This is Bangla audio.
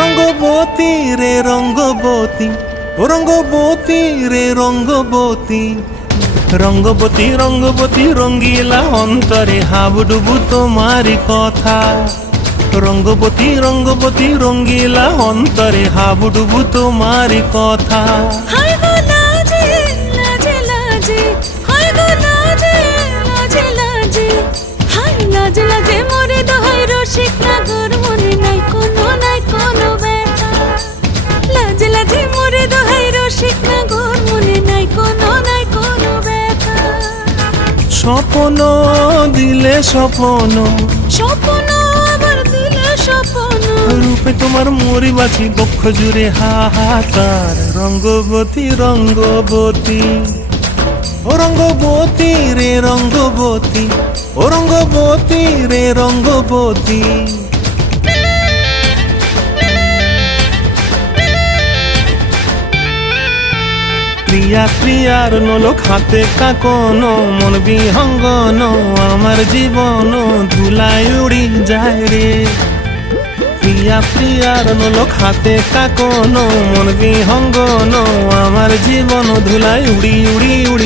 রঙ্গবতী রে রঙ্গবতী, ও রঙ্গবতী রে রঙ্গবতী, রঙ্গবতী রঙ্গবতী রঙ্গিলা অন্তরে হাবুডুবু তোমারি কথা। রঙ্গবতী রঙ্গবতী রঙ্গিলা অন্তরে হাবুডুবু তোমারি কথা। হায় গো লাজে লাজে লাজে, হায় গো লাজে লাজে লাজে, হায় লাজে লাজে মোরে দোহাই রসিক নাগর মনে নাই কোনো ব্যথা। লাজে লাজে মোরে দোহাই রসিক নাগর মনে নাই কোনো ব্যথা। স্বপ্ন দিলে স্বপ্ন, স্বপ্ন আবার দিলে স্বপ্ন, রূপে তোমার মরি বাঁচি বক্ষ জুড়ে হাহাকার। রঙ্গবতী রঙ্গবতী, ও রঙ্গবতী রে রঙ্গবতী, ও রঙ্গবতী রে রঙ্গবতী। প্রিয়া প্রিয়ার নলোক হাতে কাকন, মন বিহঙ্গন আমার জীবন ধুলায় উড়ি যায় রে। প্রিয়া প্রিয়ার নলোক হাতে কাকন, মন বিহঙ্গন আমার জীবন ধুলায় উড়ি উড়ি উড়ি